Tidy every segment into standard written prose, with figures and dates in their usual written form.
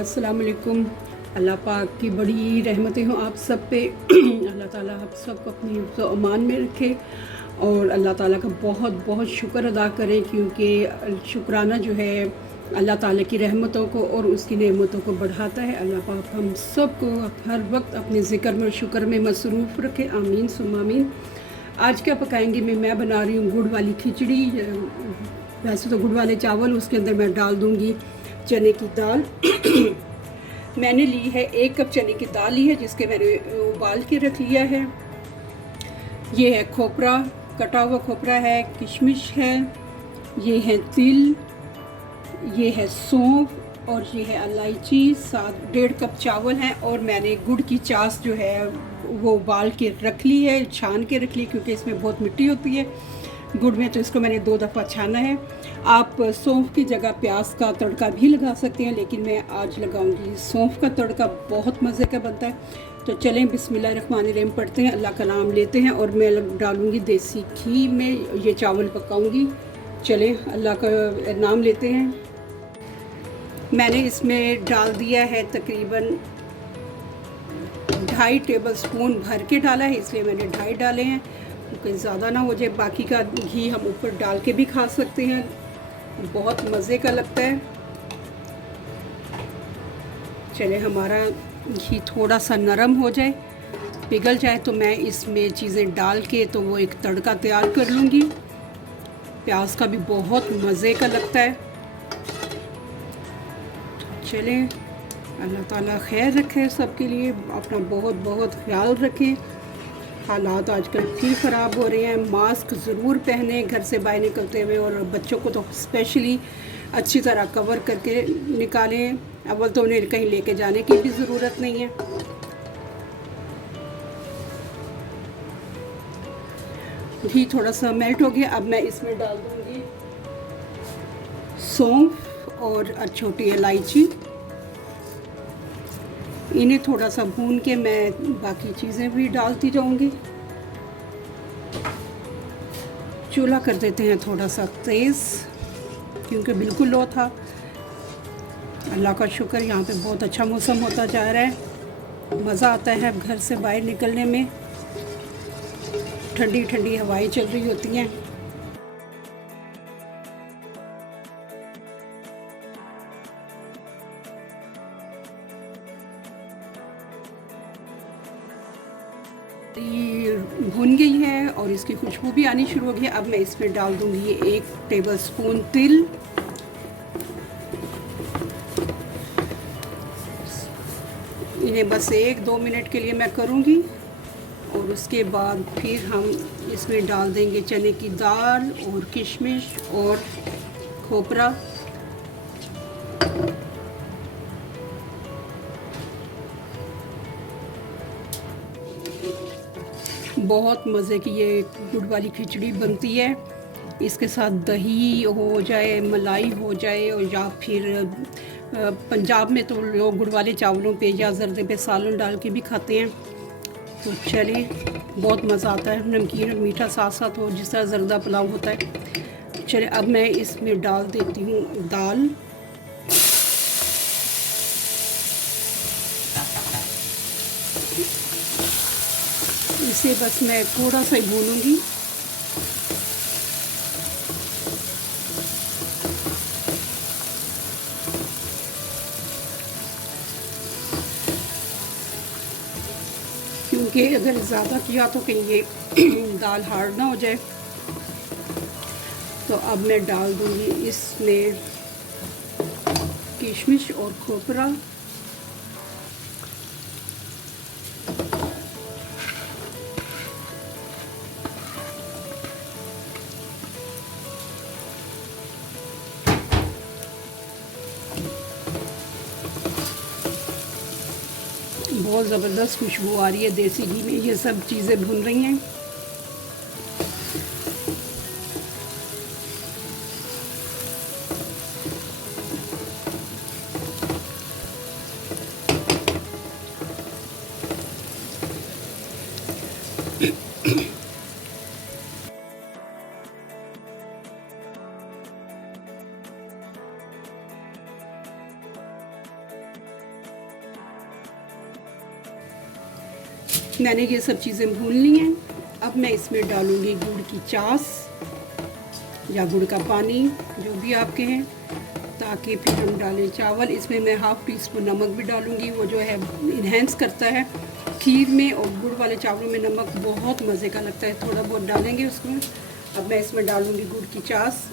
अस्सलामुअलैकुम। अल्लाह पाक की बड़ी रहमतें हों आप सब पे। अल्लाह ताला आप सबको अपनी हिफ्ज़ व अमान में रखे और अल्लाह ताला का बहुत बहुत शुक्र अदा करें, क्योंकि शुक्राना जो है अल्लाह ताला की रहमतों को और उसकी नेमतों को बढ़ाता है। अल्लाह पाक हम सबको हर वक्त अपने ज़िक्र में और शुक्र में मसरूफ़ रखे। आमीन सुम्मा आमीन। आज क्या पकाएंगे? मैं बना रही हूँ गुड़ वाली खिचड़ी। वैसे तो गुड़ वाले चावल, उसके अंदर मैं डाल दूँगी चने की दाल। मैंने ली है 1 कप चने की दाल ली है, जिसके मैंने उबाल के रख लिया है। ये है खोपरा, कटा हुआ खोपरा है, किशमिश है, ये है तिल, ये है सौंफ और ये है इलायची। साथ 1.5 कप चावल हैं और मैंने गुड़ की चास जो है वो उबाल के रख ली है, छान के रख ली, क्योंकि इसमें बहुत मिट्टी होती है गुड़ में, तो इसको मैंने 2 दफ़ा छाना है। आप सौंफ की जगह प्याज का तड़का भी लगा सकते हैं, लेकिन मैं आज लगाऊंगी सौंफ का तड़का, बहुत मज़े का बनता है। तो चलें बिस्मिल्लाहिर्रहमानिर्रहीम पढ़ते हैं, अल्लाह का नाम लेते हैं और मैं डालूंगी देसी घी में ये चावल पकाऊंगी। चलें अल्लाह का नाम लेते हैं। मैंने इसमें डाल दिया है तकरीबन 2.5 टेबल स्पून भर के डाला है, इसलिए मैंने 2.5 डाले हैं, क्योंकि ज़्यादा ना हो जाए। बाकी का घी हम ऊपर डाल के भी खा सकते हैं, बहुत मज़े का लगता है। चले हमारा घी थोड़ा सा नरम हो जाए, पिघल जाए, तो मैं इसमें चीज़ें डाल के तो वो एक तड़का तैयार कर लूँगी। प्याज का भी बहुत मज़े का लगता है। चले अल्लाह ताला खैर रखे सबके लिए, अपना बहुत बहुत ख्याल रखें। हालात आजकल फिर ख़राब हो रहे हैं। मास्क ज़रूर पहने घर से बाहर निकलते हुए, और बच्चों को तो स्पेशली अच्छी तरह कवर करके निकालें। अव्वल तो उन्हें कहीं लेके जाने की भी ज़रूरत नहीं है। घी थोड़ा सा मेल्ट हो गया, अब मैं इसमें डाल दूँगी सौंफ और छोटी इलायची। इन्हें थोड़ा सा भून के मैं बाकी चीज़ें भी डालती जाऊंगी। चूल्हा कर देते हैं थोड़ा सा तेज़, क्योंकि बिल्कुल लो था। अल्लाह का शुक्र, यहाँ पे बहुत अच्छा मौसम होता जा रहा है। मज़ा आता है घर से बाहर निकलने में, ठंडी ठंडी हवाएं चल रही होती हैं। ये भुन गई है और इसकी खुशबू भी आनी शुरू हो गई है। अब मैं इसमें डाल दूंगी 1 टेबल स्पून तिल। इन्हें बस 1-2 मिनट के लिए मैं करूंगी, और उसके बाद फिर हम इसमें डाल देंगे चने की दाल और किशमिश और खोपरा। बहुत मज़े की ये गुड़ वाली खिचड़ी बनती है। इसके साथ दही हो जाए, मलाई हो जाए, और या फिर पंजाब में तो लोग गुड़ वाले चावलों पे या जर्दे पे सालन डाल के भी खाते हैं। तो चलिए बहुत मज़ा आता है, नमकीन और मीठा साथ साथ हो, जिस तरह जर्दा पुलाव होता है। चलिए अब मैं इसमें डाल देती हूँ दाल। इसे बस मैं थोड़ा सा ही भूनूंगी। क्योंकि अगर ज़्यादा किया तो कहीं ये दाल हार्ड ना हो जाए। तो अब मैं डाल दूंगी इसमें किशमिश और खोपरा। बहुत ज़बरदस्त खुशबू आ रही है देसी घी में, ये सब चीज़ें भून रही हैं। मैंने ये सब चीज़ें भून ली हैं। अब मैं इसमें डालूँगी गुड़ की चास या गुड़ का पानी, जो भी आपके हैं, ताकि फिर हम डालें चावल। इसमें मैं हाफ़ टी स्पून नमक भी डालूँगी, वो जो है इन्हेंस करता है खीर में, और गुड़ वाले चावलों में नमक बहुत मज़े का लगता है, थोड़ा बहुत डालेंगे उसमें। अब मैं इसमें डालूँगी गुड़ की चास।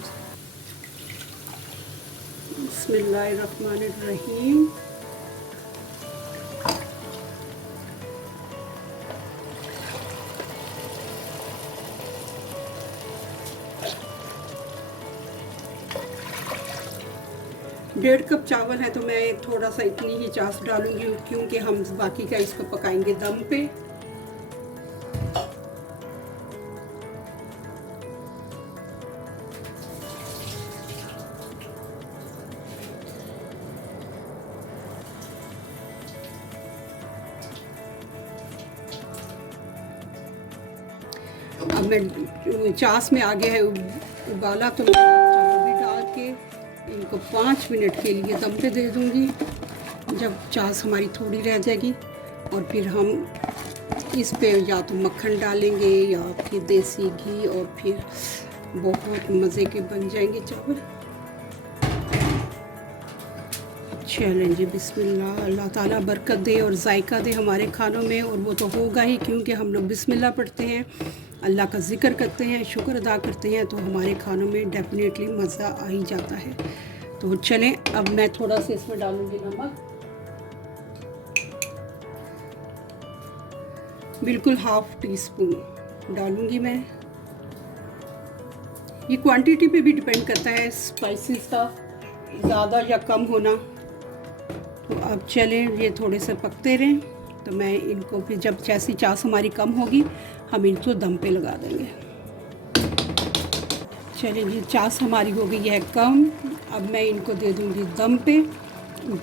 बिस्मिल्लाहिर्रहमानिर्रहीम। डेढ़ कप चावल है तो मैं थोड़ा सा इतनी ही चास डालूंगी, क्योंकि हम बाकी का इसको पकाएंगे दम पे। अब मैं चास में आ गया है उबाला, तो मैं चावल भी डाल के इनको 5 मिनट के लिए दम पे दे दूँगी। जब चास हमारी थोड़ी रह जाएगी, और फिर हम इस पे या तो मक्खन डालेंगे या फिर देसी घी, और फिर बहुत मज़े के बन जाएंगे चावल। चलें जी, बिस्मिल्लाह। अल्लाह ताला बरकत दे और जायका दे हमारे खानों में, और वो तो होगा ही, क्योंकि हम लोग बिस्मिल्लाह पढ़ते हैं, अल्लाह का ज़िक्र करते हैं, शुक्र अदा करते हैं, तो हमारे खानों में डेफिनेटली मज़ा आ ही जाता है। तो चलें, अब मैं थोड़ा सा इसमें डालूँगी नमक, बिल्कुल हाफ़ टी स्पून डालूँगी मैं। ये क्वांटिटी पे भी डिपेंड करता है स्पाइसेस का ज़्यादा या कम होना। तो अब चलें, ये थोड़े से पकते रहें, तो मैं इनको फिर जब जैसी चास हमारी कम होगी, हम इनको दम पे लगा देंगे। चलिए जी, चास हमारी हो गई है कम, अब मैं इनको दे दूँगी दम पे।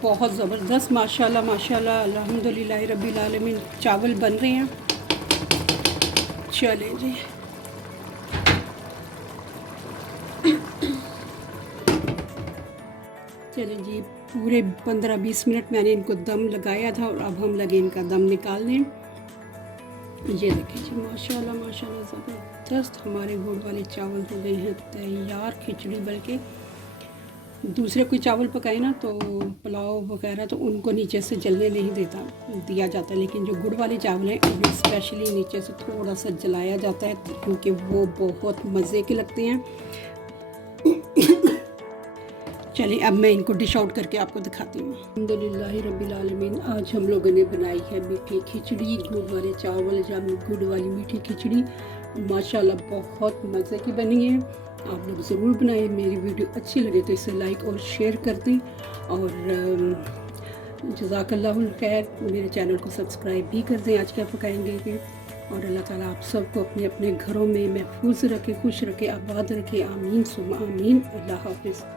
बहुत ज़बरदस्त माशाल्लाह माशाल्लाह अल्हम्दुलिल्लाह रब्बिल आलमीन चावल बन रहे हैं। चलें जी, चलें जी, पूरे 15-20 मिनट मैंने इनको दम लगाया था, और अब हम लगे इनका दम निकालने। ये देखिए जी, माशाल्लाह माशाल्लाह ज़बरदस्त हमारे गुड़ वाले चावल हो गए हैं तैयार। खिचड़ी, बल्कि दूसरे कोई चावल पकाए ना तो पुलाव वगैरह, तो उनको नीचे से जलने नहीं दिया जाता, लेकिन जो गुड़ वाले चावल हैं उन्हें स्पेशली नीचे से थोड़ा सा जलाया जाता है, क्योंकि वो बहुत मज़े के लगते हैं। चलिए, अब मैं इनको डिश आउट करके आपको दिखाती हूँ। अल्हम्दुलिल्लाह रब्बिल आलमीन, आज हम लोगों ने बनाई है मीठी खिचड़ी, गुड़ वाले चावल या गुड़ वाली मीठी खिचड़ी। माशाल्लाह बहुत मज़े की बनी है, आप लोग ज़रूर बनाएं। मेरी वीडियो अच्छी लगे तो इसे लाइक और शेयर कर दें, और जज़ाकल्लाहुल खैर, मेरे चैनल को सब्सक्राइब भी कर दें। आज क्या पकाएंगे, और अल्लाह ताला आप सबको अपने अपने घरों में महफूज रखे, खुश रखे, आबाद रखे। आमीन सुम्मा आमीन। अल्लाह हाफ़िज़।